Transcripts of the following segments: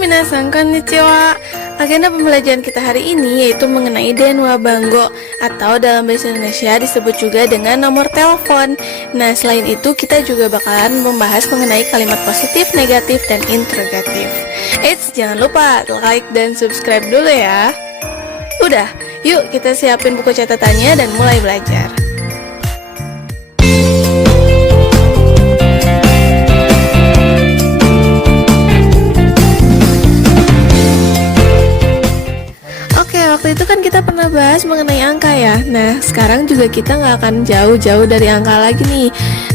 minasan, konnichiwa. Agenda pembelajaran kita hari ini yaitu mengenai denwa bango atau dalam bahasa Indonesia disebut juga dengan nomor telepon. Nah, selain itu kita juga bakalan membahas mengenai kalimat positif, negatif, dan interrogatif. Eits, jangan lupa like dan subscribe dulu ya. Udah, yuk kita siapin buku catatannya dan mulai belajar. Waktu itu kan kita pernah bahas mengenai angka ya. Nah, sekarang juga kita nggak akan jauh-jauh dari angka lagi nih.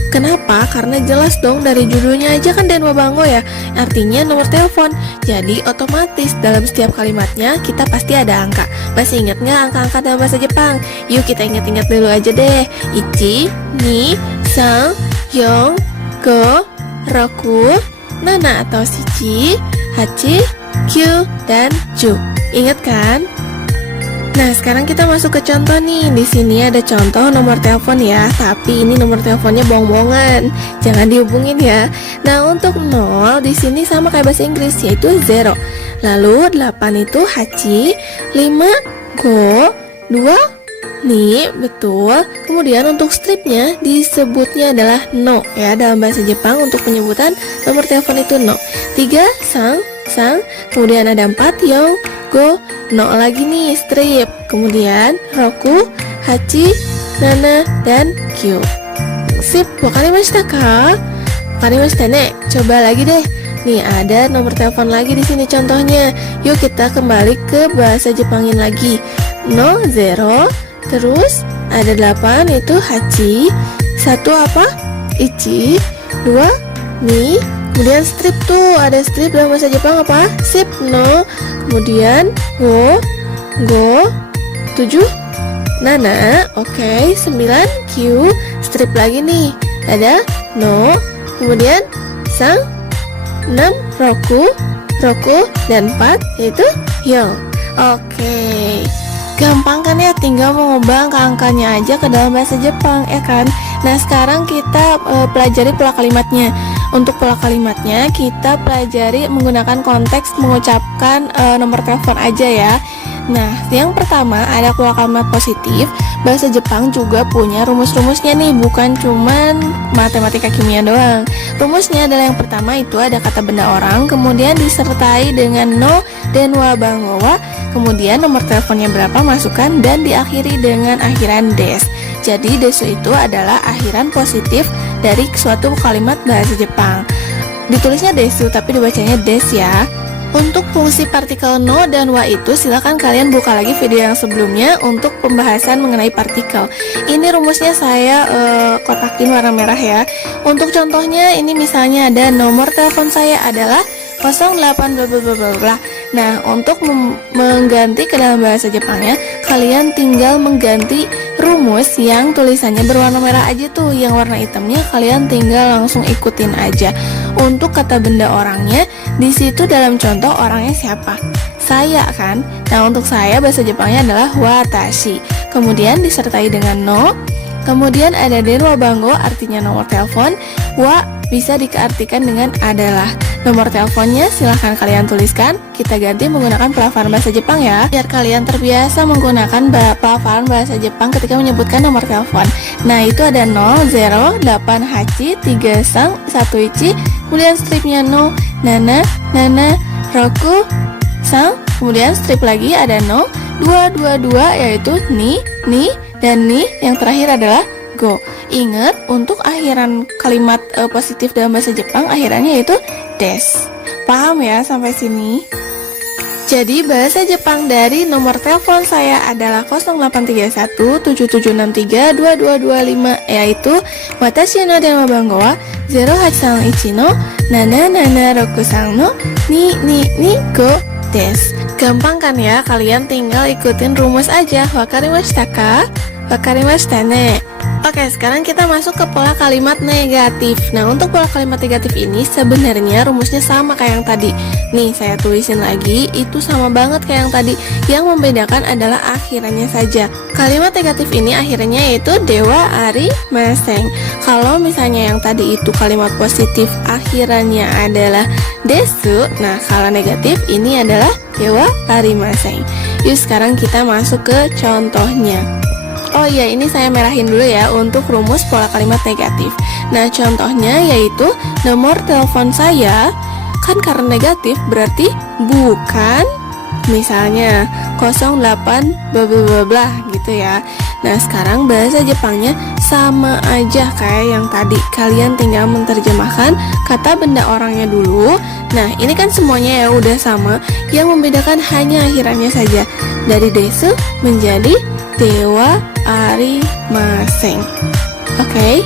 Kenapa? Karena jelas dong dari judulnya aja kan denwa bango ya, artinya nomor telepon. Jadi otomatis dalam setiap kalimatnya kita pasti ada angka. Masih ingat nggak angka-angka dalam bahasa Jepang? Yuk kita ingat-ingat dulu aja deh. Ichi, ni, sang, yong, go, roku, nana atau shichi, hachi, kyu, dan ju. Ingat kan? Nah, sekarang kita masuk ke contoh nih. Di sini ada contoh nomor telepon ya, tapi ini nomor teleponnya bohong-bohongan. Jangan dihubungin ya. Nah, untuk 0 di sini sama kayak bahasa Inggris yaitu 0. Lalu 8 itu hachi, 5 go, 2 ni, betul. Kemudian untuk stripnya disebutnya adalah no ya. Dalam bahasa Jepang untuk penyebutan nomor telepon itu no. 3 sang, kemudian ada 4 yong, go, no lagi nih strip, kemudian roku, hachi, nana, dan kyu. Sip, wakarimashita ka? Wakarimashita ne. Coba lagi deh. Nih ada nomor telepon lagi di sini contohnya. Yuk kita kembali ke bahasa Jepangin lagi. No, 0, terus ada 8 itu hachi, 1 apa? Ichi, 2 ni, kemudian strip tuh, ada strip dalam bahasa Jepang apa? Sip, no. Kemudian go, 7 nana, oke, 9 q, strip lagi nih, ada no, kemudian sang, 6 roku, dan 4 yaitu yong. Oke, gampang kan ya, tinggal mengubah angka-angkanya aja ke dalam bahasa Jepang ya kan. Nah, sekarang kita pelajari pola kalimatnya. Untuk pola kalimatnya kita pelajari menggunakan konteks mengucapkan nomor telepon aja ya. Nah, yang pertama ada pola kalimat positif. Bahasa Jepang juga punya rumus-rumusnya nih, bukan cuman matematika kimia doang. Rumusnya adalah yang pertama itu ada kata benda orang, kemudian disertai dengan no denwa bango wa, kemudian nomor teleponnya berapa masukkan, dan diakhiri dengan akhiran des. Jadi desu itu adalah akhiran positif dari suatu kalimat bahasa Jepang. Ditulisnya desu tapi dibacanya des ya. Untuk fungsi partikel no dan wa itu silakan kalian buka lagi video yang sebelumnya untuk pembahasan mengenai partikel. Ini rumusnya saya kotakin warna merah ya. Untuk contohnya ini misalnya ada nomor telepon saya adalah 08 bla bla bla bla bla. Nah, untuk mengganti ke dalam bahasa Jepangnya, kalian tinggal mengganti rumus yang tulisannya berwarna merah aja tuh, yang warna hitamnya kalian tinggal langsung ikutin aja. Untuk kata benda orangnya, di situ dalam contoh orangnya siapa? Saya kan. Nah, untuk saya bahasa Jepangnya adalah watashi. Kemudian disertai dengan no. Kemudian ada denwa bango artinya nomor telepon. Wa bisa diartikan dengan adalah. Nomor teleponnya silahkan kalian tuliskan. Kita ganti menggunakan pelafalan bahasa Jepang ya, biar kalian terbiasa menggunakan pelafalan bahasa Jepang ketika menyebutkan nomor telepon. Nah, itu ada 0, 0, 8 hachi, 3 sang, 1 ichi, kemudian stripnya no, nana, roku, sang, kemudian strip lagi ada no, 2, 2, 2 yaitu ni, dan ni yang terakhir adalah go. Ingat, untuk akhiran kalimat positif dalam bahasa Jepang akhirannya yaitu des. Paham ya sampai sini? Jadi bahasa Jepang dari nomor telepon saya adalah 0831 7763 2225, yaitu watashi no denwa bango wa 0831 no nana rokusang no ni go des. Gampang kan ya, kalian tinggal ikutin rumus aja. Wakarimashita ka? Wakarimashita ne. Oke, sekarang kita masuk ke pola kalimat negatif. Nah, untuk pola kalimat negatif ini sebenarnya rumusnya sama kayak yang tadi. Nih, saya tulisin lagi, itu sama banget kayak yang tadi. Yang membedakan adalah akhirannya saja. Kalimat negatif ini akhirnya yaitu dewa ari maseng. Kalau misalnya yang tadi itu kalimat positif akhirannya adalah desu, nah kalau negatif ini adalah dewa ari maseng. Yuk sekarang kita masuk ke contohnya. Oh iya, ini saya merahin dulu ya untuk rumus pola kalimat negatif. Nah, contohnya yaitu nomor telepon saya, kan karena negatif berarti bukan misalnya 08 bla bla bla bla gitu ya. Nah, sekarang bahasa Jepangnya sama aja kayak yang tadi. Kalian tinggal menerjemahkan kata benda orangnya dulu. Nah, ini kan semuanya ya udah sama. Yang membedakan hanya akhirannya saja. Dari desu menjadi dewa ari maseng. Oke.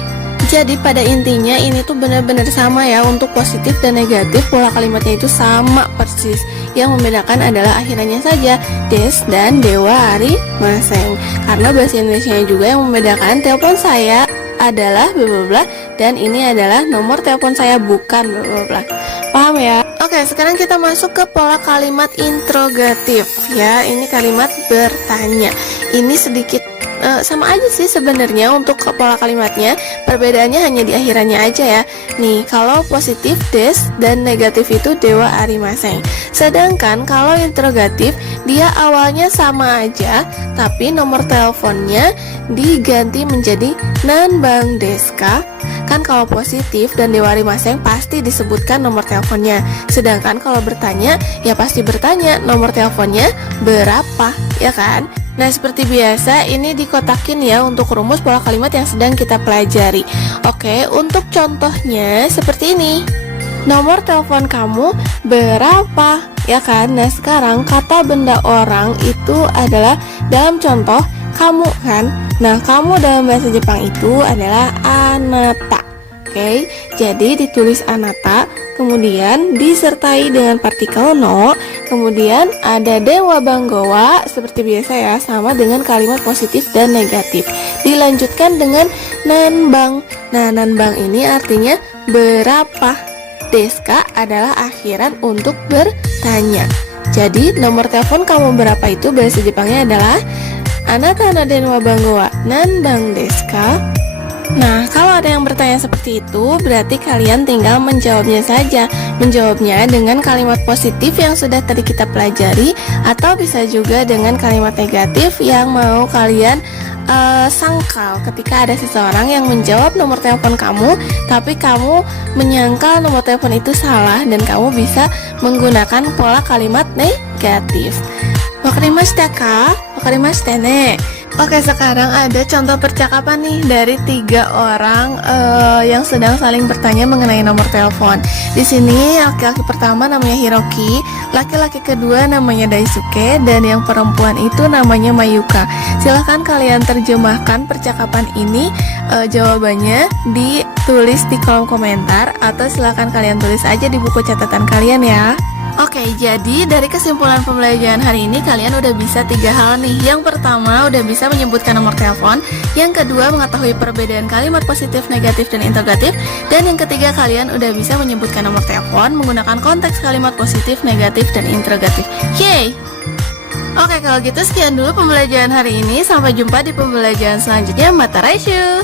Jadi pada intinya ini tuh benar-benar sama ya, untuk positif dan negatif pola kalimatnya itu sama persis. Yang membedakan adalah akhirannya saja, des dan dewa ari maseng. Karena bahasa Indonesia juga yang membedakan telepon saya adalah bla bla bla dan ini adalah nomor telepon saya bukan bla bla bla. Paham ya? Oke, sekarang kita masuk ke pola kalimat interrogatif ya. Ini kalimat bertanya. Ini sedikit sama aja sih sebenarnya untuk pola kalimatnya. Perbedaannya hanya di akhirannya aja ya. Nih, kalau positif des dan negatif itu dewa ari maseng. Sedangkan kalau interrogatif dia awalnya sama aja, tapi nomor teleponnya diganti menjadi nanbang deska. Kan kalau positif dan dewa ari maseng pasti disebutkan nomor teleponnya. Sedangkan kalau bertanya ya pasti bertanya nomor teleponnya berapa, ya kan? Nah, seperti biasa ini dikotakin ya untuk rumus pola kalimat yang sedang kita pelajari. Oke, untuk contohnya seperti ini. Nomor telepon kamu berapa? Ya kan? Nah, sekarang kata benda orang itu adalah dalam contoh kamu kan? Nah, kamu dalam bahasa Jepang itu adalah anata. Oke, jadi ditulis anata, kemudian disertai dengan partikel no, kemudian ada dewa banggowa seperti biasa ya, sama dengan kalimat positif dan negatif. Dilanjutkan dengan nanbang. Nah, nanbang ini artinya berapa. Deska adalah akhiran untuk bertanya. Jadi nomor telepon kamu berapa itu bahasa Jepangnya adalah anata no denwa banggowa nanbang deska. Nah, kalau ada yang bertanya seperti itu, berarti kalian tinggal menjawabnya saja. Menjawabnya dengan kalimat positif yang sudah tadi kita pelajari, atau bisa juga dengan kalimat negatif yang mau kalian sangkal ketika ada seseorang yang menjawab nomor telepon kamu, tapi kamu menyangkal nomor telepon itu salah dan kamu bisa menggunakan pola kalimat negatif. Wakarimashita ka? Wakarimashita ne? Oke, sekarang ada contoh percakapan nih dari 3 orang yang sedang saling bertanya mengenai nomor telepon. Di sini laki-laki pertama namanya Hiroki, laki-laki kedua namanya Daisuke, dan yang perempuan itu namanya Mayuka. Silahkan kalian terjemahkan percakapan ini, jawabannya ditulis di kolom komentar atau silahkan kalian tulis aja di buku catatan kalian ya. Oke, jadi dari kesimpulan pembelajaran hari ini kalian udah bisa 3 hal nih. Yang pertama udah bisa menyebutkan nomor telepon, yang kedua mengetahui perbedaan kalimat positif, negatif, dan interrogatif, dan yang ketiga kalian udah bisa menyebutkan nomor telepon menggunakan konteks kalimat positif, negatif, dan interrogatif. Yeay! Oke, kalau gitu sekian dulu pembelajaran hari ini. Sampai jumpa di pembelajaran selanjutnya. Mata Raishu!